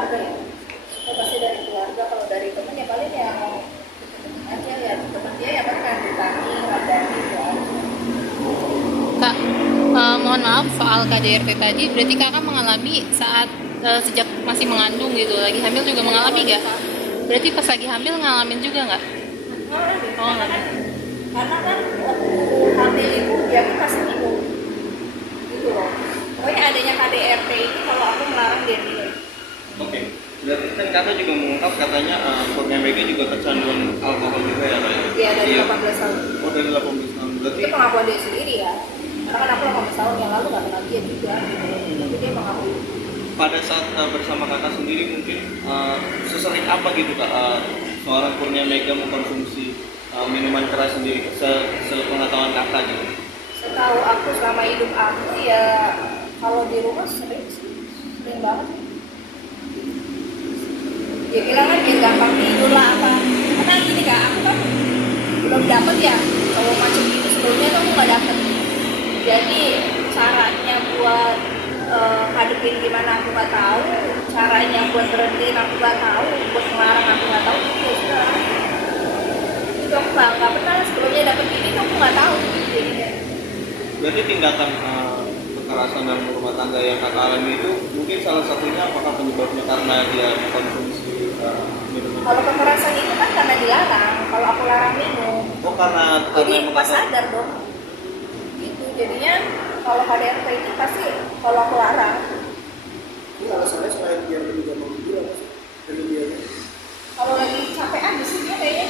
keluarga ya. Itu pasti dari keluarga. Kalau dari teman ya paling yang aja ya teman dia ya kan ditani, ngadani ya. Kak, mohon maaf soal KDRT tadi, berarti kakak mengalami saat sejak masih mengandung gitu, lagi hamil juga mengalami nggak? Berarti pas lagi hamil ngalamin juga nggak? Oh, karena kan waktu hamil itu dia pun masih minum gitu loh. Pokoknya adanya KDRT ini kalau aku melarang dia minum. Oke. Berarti kan kakak juga mengungkap katanya Kurnia Mega juga kecanduan alkohol juga ya kak? Iya dari 18 tahun. Oh dari 18 tahun. Berarti Itu pengakuan dia sendiri ya. Karena kan aku 18 tahun yang lalu nggak kenal dia juga. Tapi dia mengakui. pada saat bersama kakak sendiri mungkin sesering apa gitu kak seorang Kurnia Mega mengkonsumsi minuman keras sendiri sepengetahuan kakak gitu? Setahu aku selama hidup aku ya kalau di rumah sering banget. Dia bilang kan dia gampang tidur lah apa. Karena gini kak, aku kan belum dapet ya kalau macam itu sebelumnya tuh aku nggak dapet. Jadi caranya buat hadepin gimana aku nggak tahu, caranya buat berhentiin aku nggak tahu, buat melarang aku nggak tahu. Ya sudah. Itu aku nggak pernah sebelumnya dapet ini tuh aku nggak tahu. Jadinya. Berarti tindakan kekerasan dalam rumah tangga yang kakak alami itu mungkin salah satunya apakah penyebabnya karena dia mengkonsumsi minuman? Kalau kekerasan itu kan karena dilarang. Kalau aku larang minum. Oh karena Jadi pas mengatakan sadar dong. Gitu. Jadinya kalau KDRT itu pasti kalau aku larang. Ini alasannya selain biar lebih gampang tidur apa sih? Dari biaya. Kalau lagi capek aja sih dia kayaknya.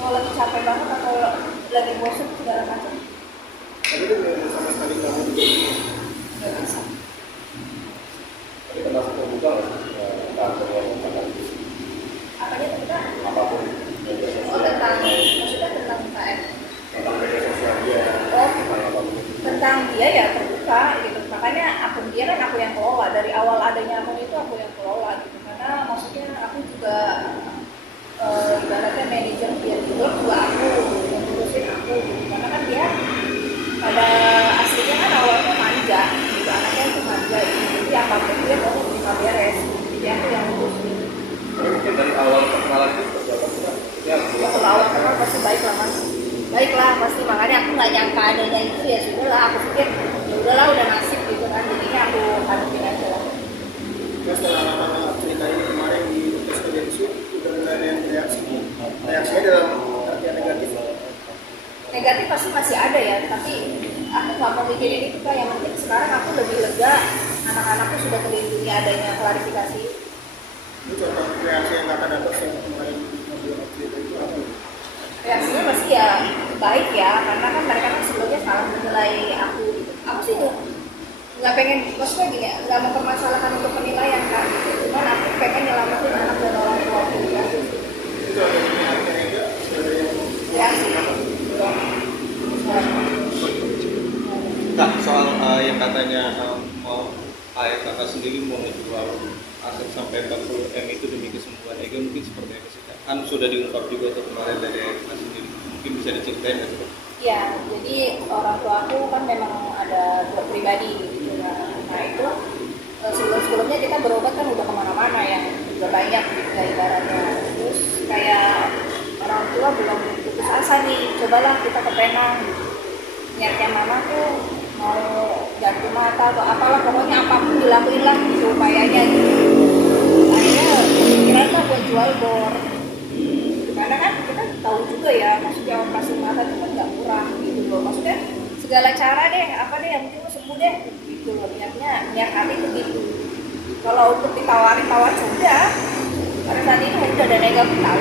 Kalau lagi capek banget atau lagi bosan segala macam. Tapi itu benar sama sekali nggak mau tidur. Nggak bisa. Tapi termasuk terbuka nggak sih? Kantor yang mengatakan Apanya tuh kita? apapun media Oh sosial, tentang maksudnya tentang KM. tentang media sosial dia, Oh tentang apapun. tentang dia ya terbuka gitu. Makanya akun dia kan aku yang kelola dari awal adanya akun itu aku yang kelola gitu. Karena maksudnya aku juga ibaratnya manajer dia juga aku yang ngurusin aku gitu. Karena kan dia pada aslinya kan awalnya manja gitu, anaknya itu manja gitu. Jadi apapun dia mau bisa beres. Jadi aku yang ngurusin. Tapi mungkin dari awal perkenalan itu persiapan kita, ya Ya, kalau awal kenal pasti baik lah mas. Baik lah pasti, makanya aku nggak nyangka adanya itu ya sudah lah, aku pikir ya udahlah udah nasib gitu kan, jadinya aku hadapin aja lah. ya setelah lama cerita ini kemarin di Presiden Suit udah mulai ada yang reaksinya dalam artian negatif. Negatif pasti masih ada ya, tapi aku nggak mau mikirin itu kak. Yang penting sekarang aku lebih lega, anak-anakku sudah terlindungi adanya klarifikasi. Itu contoh reaksi yang kakak dapat yang kemarin mobil cerita itu apa? Reaksinya pasti ya baik ya, karena kan mereka kan sebelumnya salah menilai aku gitu. Aku sih nggak pengen, maksudnya gini, nggak mempermasalahkan untuk penilaian kan gitu. Cuman aku pengen nyelamatin anak dan orang tua aku gitu aja sih. Itu ada yang reaksinya juga ada yang Reaksi. Kak, soal yang katanya mau ayah kakak sendiri mau menjual aset sampai 40 M itu demi kesembuhan Ega, mungkin seperti apa sih kak? Kan sudah diungkap juga tuh kemarin dari ayah kakak sendiri, mungkin bisa diceritain nggak sih? Ya, jadi orang tua aku kan memang ada dua pribadi gitu. Nah itu sebelum-sebelumnya kita berobat kan udah kemana-mana yang udah banyak gitu ya ibaratnya. Terus kayak orang tua belum putus asa nih, cobalah kita ke Penang gitu. Niatnya mama tuh mau ganti mata atau apalah, pokoknya apapun dilakuin lah supayanya gitu. Akhirnya pikiran lah buat jual bor. Karena kan kita tahu juga ya, maksudnya operasi mata itu kan nggak murah gitu loh. Maksudnya segala cara deh, apa deh yang penting sembuh deh gitu loh. Niat hati begitu. Kalau untuk ditawar sudah, pada saat ini udah ada nega pun tahu.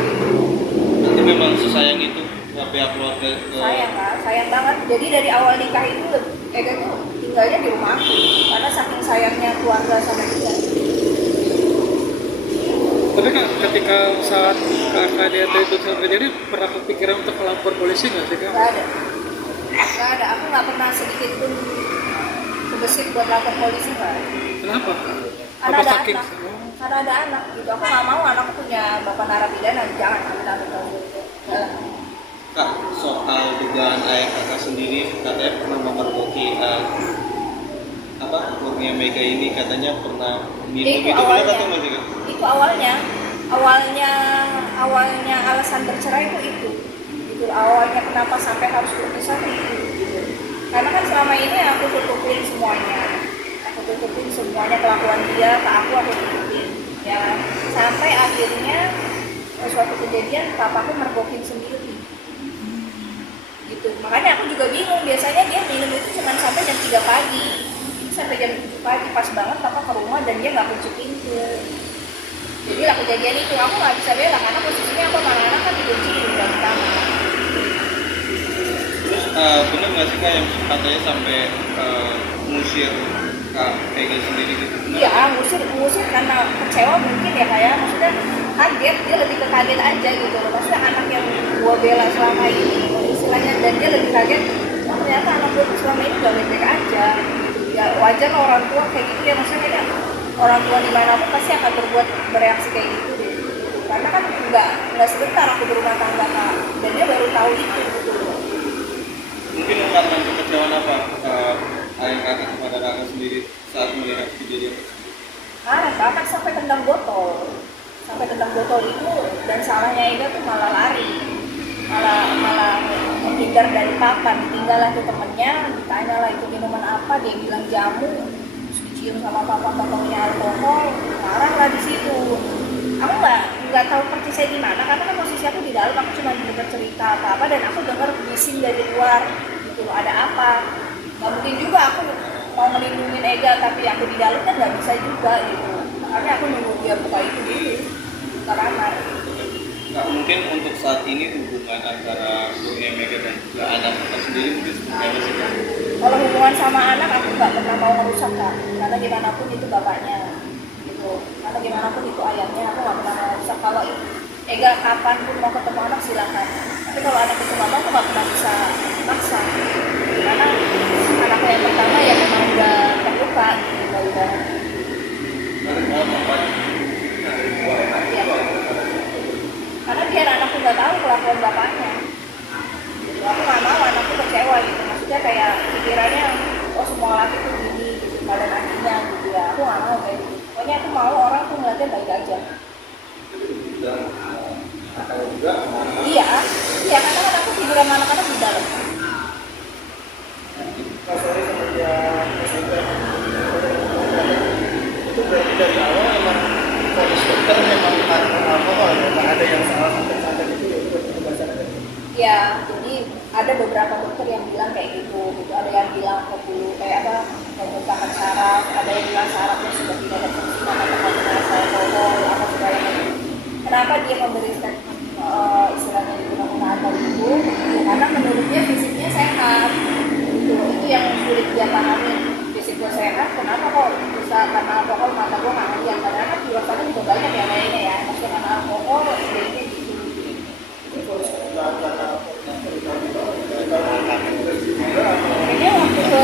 Nanti memang sesayang itu pihak keluarga ke Sayang kan, sayang banget. Jadi dari awal nikah itu Ega tuh tinggalnya di rumah aku karena saking sayangnya keluarga sama dia. Tapi kak, ketika saat KDRT itu terjadi, pernah kepikiran untuk melapor polisi nggak sih kak? Nggak ada. Aku nggak pernah sedikit pun kebesit buat lapor polisi nggak. Kenapa? Karena Apa ada saking? anak. Karena ada anak gitu. Aku nggak mau anakku punya bapak narapidana. Jangan amit-amit kalau gitu. Kak, soal dugaan ayah kakak sendiri katanya pernah memergoki Kurnia Mega ini, katanya pernah minum Itu itu benar awalnya. atau nggak sih kak? itu awalnya alasan bercerai itu gitu. Awalnya kenapa sampai harus berpisah itu gitu. Karena kan selama ini aku tutupin semuanya kelakuan dia ke aku tutupin ya, sampai akhirnya suatu kejadian papaku mergokin sendiri gitu. Makanya aku juga bingung, biasanya dia minum itu cuma sampai jam 3 pagi, sampai jam 7 pagi pas banget papa ke rumah dan dia nggak kunci pintu. Jadi lah kejadian itu aku nggak bisa bela karena posisinya aku sama anak kan dikunci di dalam kamar. Terus benar nggak sih Kak yang katanya sampai ngusir Kak Ega sendiri gitu? Iya, ngusir karena kecewa mungkin ya kayak, maksudnya kaget, dia lebih ke kaget aja gitu loh. Maksudnya anak yang gua bela selama ini istilahnya, dan dia lebih kaget, oh ternyata anak gua tuh selama ini gak baik-baik aja gitu. Ya wajar lah orang tua kayak gitu ya, maksudnya kan orang tua dimanapun pasti akan bereaksi kayak gitu deh. Karena kan nggak sebentar aku berumah tangga Kak, dan dia baru tahu itu gitu loh. Mungkin ungkapan kekecewaan apa ayah kakak kepada kakak sendiri saat melihat kejadian tersebut? Kakak sampai tendang botol itu, dan salahnya Ega tuh malah lari, malah menghindar dari papa. Ditinggal lah tuh temennya, ditanya lah itu minuman apa, dia bilang jamu, terus dicium sama papa punya alkohol, marah lah di situ. Aku nggak tahu persisnya gimana karena kan posisi aku di dalam, aku cuma dengar cerita apa dan aku dengar bising dari luar gitu, ada apa. Nggak mungkin juga aku mau melindungi Ega tapi aku di dalam kan nggak bisa juga gitu. Makanya aku nunggu dia buka itu dulu ke kamar. Nggak mungkin untuk saat ini hubungan antara Dunia Mega dan juga anak kita sendiri mungkin seperti apa sih Kak? Kalau hubungan sama anak aku nggak pernah mau merusak Kak, karena gimana pun itu bapaknya gitu, karena gimana pun itu ayahnya, aku nggak pernah mau merusak. Kalau Ega kapan pun mau ketemu anak silakan, tapi kalau anak itu nggak mau aku nggak pernah bisa maksa, karena anakku yang pertama ya memang udah terluka gitu, udah. Ya. Karena biar anakku nggak tahu kelakuan bapaknya gitu. Aku nggak mau anakku kecewa gitu, maksudnya kayak pikirannya oh semua laki tuh gini gitu pada nantinya gitu ya, aku nggak mau kayak gitu. Pokoknya aku mau orang tuh ngeliatnya baik aja. Iya karena kan aku tidur sama anak-anak di dalam. Sorry sama dia itu berarti dari awal emang fokus dokter memang karena alkohol, memang ada yang salah sampai itu ya itu pembahasan ada. Ya, jadi ada beberapa dokter yang bilang kayak gitu. Ada yang bilang pembuluh kayak apa, pembengkakan saraf, ada yang bilang sarafnya sudah tidak berfungsi maka menggunakan alkohol apa segala macam. Kenapa dia memberikan istilahnya digunakan alkohol itu? Ya, karena menurutnya fisiknya sehat. Itu yang sulit dia pahami. Fisik gue sehat, kenapa kok bisa karena alkohol mata gue nggak ngeliat? Karena kan di luar sana juga banyak ya kayaknya ya, maksudnya karena alkohol jadi gitu. Kayaknya waktu ke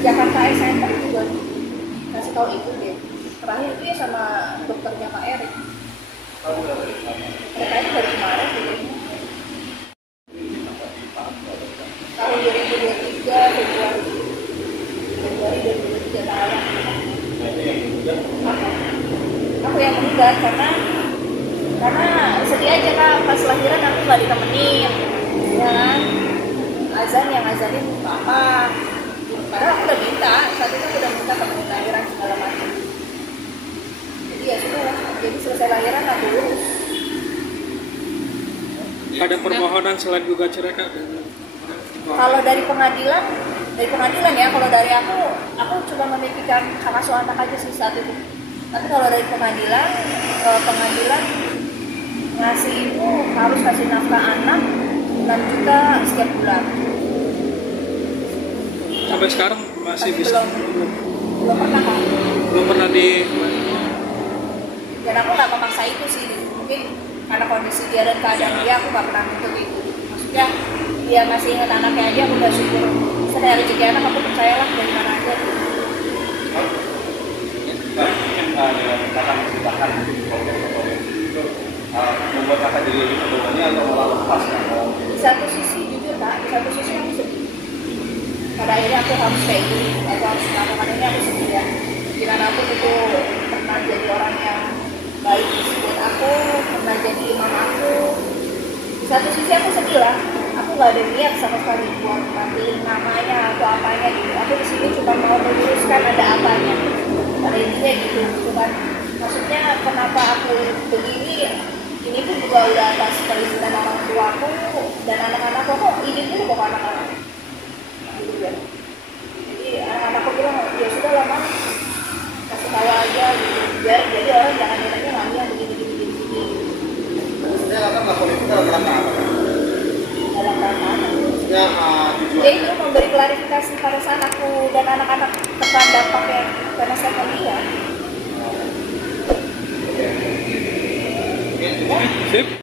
Jakarta Center juga kasih tahu itu deh. Terakhir itu ya sama dokternya Pak Erik. Mereka itu dari kemarin gitu. Tahun 2023 Februari 2023 tahun. Aku yang meninggal karena sedih aja Kak, pas lahiran aku nggak ditemenin ya kan, yang azanin papa, padahal aku udah minta, saat itu aku udah minta temenin lahiran segala macam. Jadi ya sudah lah, jadi selesai lahiran aku lulus. Ada permohonan selain juga cerai Kak? Kalau dari pengadilan ya, kalau dari aku cuma memikirkan hak asuh anak aja sih saat itu. Tapi kalau dari pengadilan ngasih itu harus kasih nafkah anak 6 juta setiap bulan. Sampai sekarang masih tapi bisa? belum pernah Kak. Belum pernah di... Dan aku nggak memaksa itu sih, mungkin karena kondisi dia dan keadaan dia, aku nggak pernah nuntut itu. Maksudnya dia masih ingat anaknya aja, aku udah syukur. Setelah rezeki anak aku percayalah dari mana aja. Mungkin dengan kakak menceritakan itu membuat kakak jadi lebih terbebani atau malah lepas kan? Di satu sisi jujur Kak, di satu sisi aku sedih. Pada akhirnya aku harus kayak gini, aku harus melakukan ini, aku sedih ya. Pikiran aku itu pernah jadi orang yang baik nggak ada niat sama sekali buat matiin namanya atau apanya gitu. Aku di sini cuma mau meluruskan ada apanya. Pada intinya gitu kan. Maksudnya kenapa aku begini? Ini pun juga udah atas perlindungan orang tuaku dan anak-anakku kok izin dulu kok anak-anak. Gitu ya. Jadi anak-anakku bilang ya sudah lah Mas, kasih tahu aja gitu. Biar jadi orang jangan nilainya ngambil yang begini. Maksudnya kakak nggak politik dalam rangka apa? Dalam rangka apa? Maksudnya tujuan. Jadi itu memberi klarifikasi pada anakku dan anak-anak tentang dampak yang karena saya melihat. Oke. Sip.